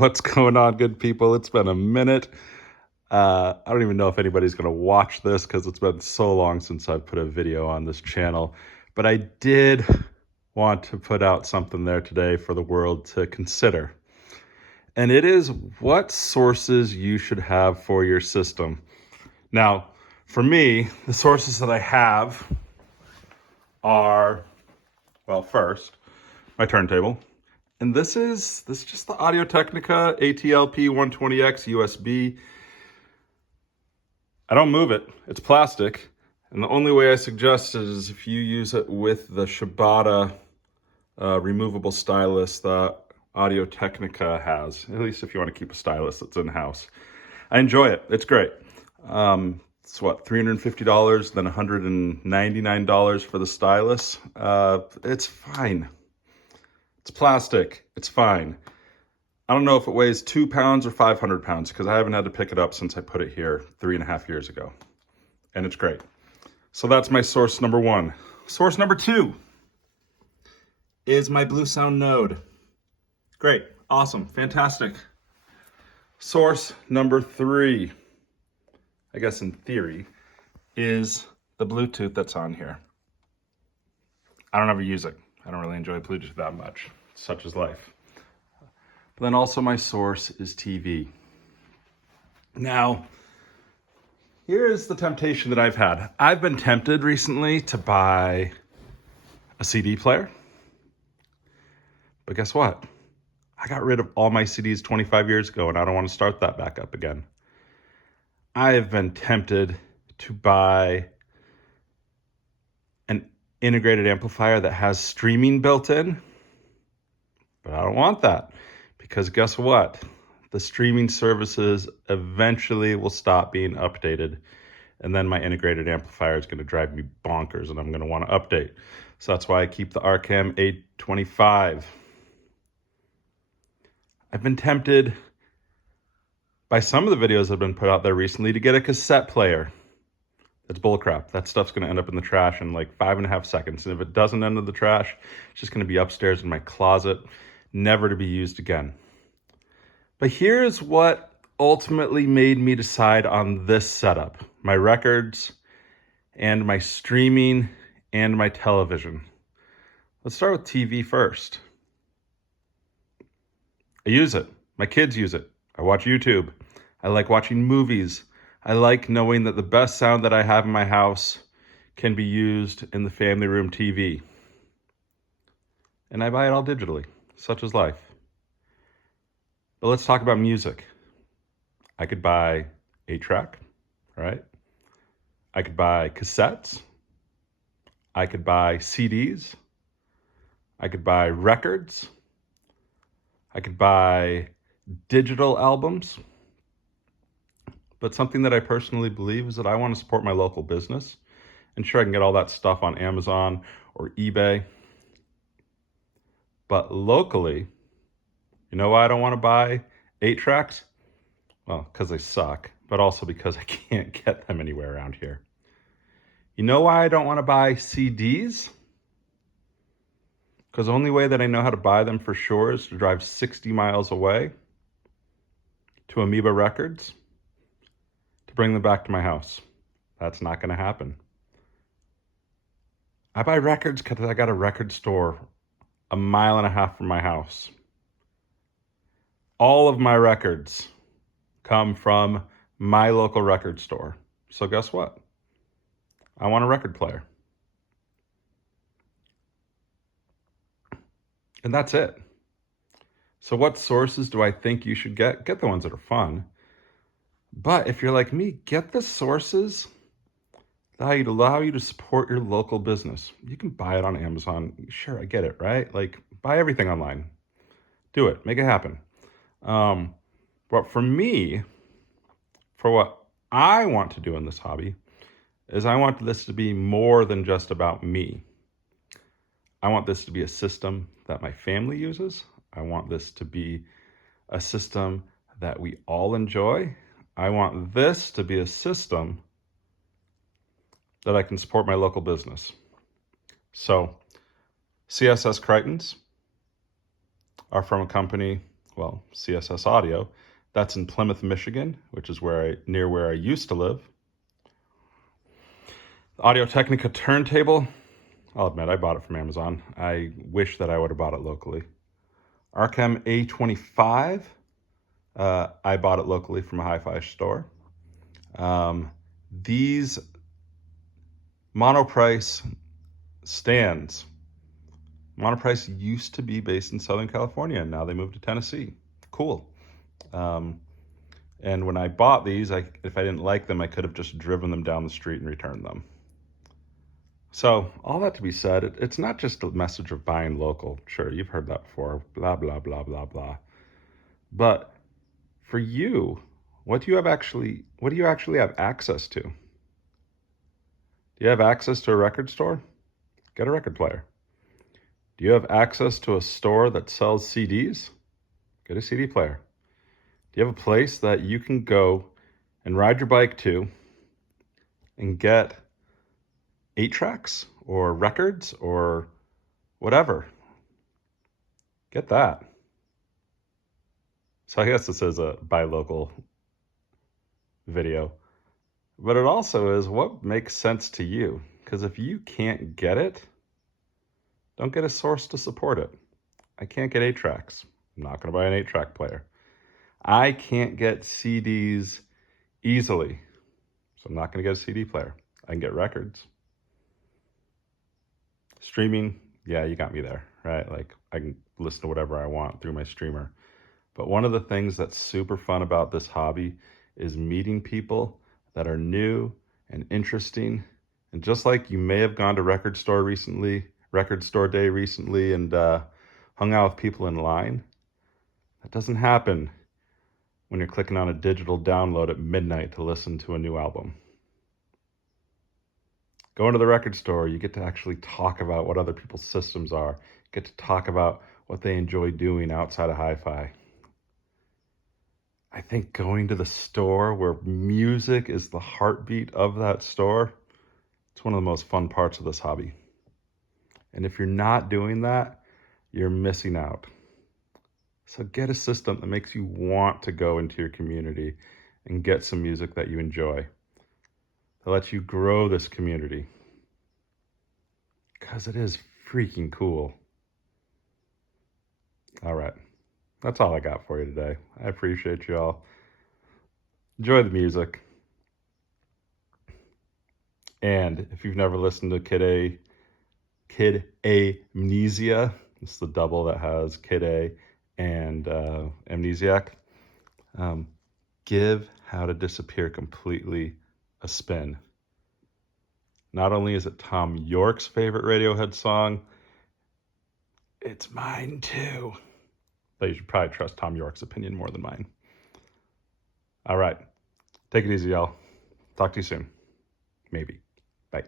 What's going on, good people? It's been a minute. I don't even know if anybody's going to watch this because it's been so long since I've put a video on this channel. But I did want to put out something there today for the world to consider. And it is what sources you should have for your system. Now, for me, the sources that I have are, well, first, my turntable. And this is just the Audio-Technica ATLP 120X USB. I don't move it, it's plastic. And the only way I suggest it is if you use it with the Shibata removable stylus that Audio-Technica has, at least if you want to keep a stylus that's in-house. I enjoy it, it's great. It's what, $350, then $199 for the stylus. It's fine. It's plastic, it's fine. I don't know if it weighs 2 pounds or 500 pounds because I haven't had to pick it up since I put it here 3.5 years ago. And it's great. So that's my source number one. Source number two is my Blue Sound Node. Great, awesome, fantastic. Source number three, I guess in theory, is the Bluetooth that's on here. I don't ever use it. I don't really enjoy Bluetooth that much, such is life. But then also my source is TV. Now, here's the temptation that I've had. I've been tempted recently to buy a CD player. But guess what? I got rid of all my CDs 25 years ago and I don't want to start that back up again. I have been tempted to buy an integrated amplifier that has streaming built in, but I don't want that because guess what? The streaming services eventually will stop being updated and then my integrated amplifier is going to drive me bonkers and I'm going to want to update. So that's why I keep the Arcam 825. I've been tempted by some of the videos that have been put out there recently to get a cassette player. It's bullcrap. That stuff's going to end up in the trash in like 5.5 seconds. And if it doesn't end in the trash, it's just going to be upstairs in my closet, never to be used again. But here's what ultimately made me decide on this setup. My records and my streaming and my television. Let's start with TV first. I use it. My kids use it. I watch YouTube. I like watching movies. I like knowing that the best sound that I have in my house can be used in the family room TV. And I buy it all digitally, such is life. But let's talk about music. I could buy 8-track, right? I could buy cassettes. I could buy CDs. I could buy records. I could buy digital albums. But something that I personally believe is that I want to support my local business. And sure, I can get all that stuff on Amazon or eBay. But locally, you know why I don't want to buy 8-tracks? Well, because they suck, but also because I can't get them anywhere around here. You know why I don't want to buy CDs? Because the only way that I know how to buy them for sure is to drive 60 miles away to Amoeba Records to bring them back to my house. That's not going to happen. I buy records because I got a record store 1.5 miles from my house. All of my records come from my local record store. So guess what? I want a record player. And that's it. So what sources do I think you should get? Get the ones that are fun. But if you're like me, get the sources that allow you to support your local business. You can buy it on Amazon. Sure, I get it, right? Like, buy everything online. Do it. Make it happen. But for me, for what I want to do in this hobby, is I want this to be more than just about me. I want this to be a system that my family uses. I want this to be a system that we all enjoy. I want this to be a system that I can support my local business. So CSS Crichtons are from a company well, CSS Audio. That's in Plymouth, Michigan, which is near where I used to live. The Audio-Technica turntable, I'll admit I bought it from Amazon. I wish that I would have bought it locally. Archem A25, I bought it locally from a hi-fi store. These Monoprice stands. Monoprice used to be based in Southern California, and now they moved to Tennessee. Cool. And when I bought these, if I didn't like them, I could have just driven them down the street and returned them. So all that to be said, it's not just a message of buying local. Sure, you've heard that before, blah, blah, blah, blah, blah. But for you, what do you actually have access to? Do you have access to a record store? Get a record player. Do you have access to a store that sells CDs? Get a CD player. Do you have a place that you can go and ride your bike to and get 8-tracks or records or whatever? Get that. So I guess this is a buy local video, but it also is what makes sense to you. Because if you can't get it, don't get a source to support it. I can't get 8-tracks. I'm not going to buy an 8-track player. I can't get CDs easily, so I'm not going to get a CD player. I can get records. Streaming, yeah, you got me there, right? Like I can listen to whatever I want through my streamer. But one of the things that's super fun about this hobby is meeting people that are new and interesting. And just like you may have gone to record store day recently, and hung out with people in line, that doesn't happen when you're clicking on a digital download at midnight to listen to a new album. Going to the record store, you get to actually talk about what other people's systems are. You get to talk about what they enjoy doing outside of hi-fi. I think going to the store where music is the heartbeat of that store, it's one of the most fun parts of this hobby. And if you're not doing that, you're missing out. So get a system that makes you want to go into your community and get some music that you enjoy, that lets you grow this community. Because it is freaking cool. All right. That's all I got for you today. I appreciate you all. Enjoy the music. And if you've never listened to Kid Amnesia, it's the double that has Kid A and Amnesiac, give How to Disappear Completely a spin. Not only is it Tom York's favorite Radiohead song, it's mine too. But you should probably trust Tom York's opinion more than mine. All right. Take it easy, y'all. Talk to you soon. Maybe. Bye.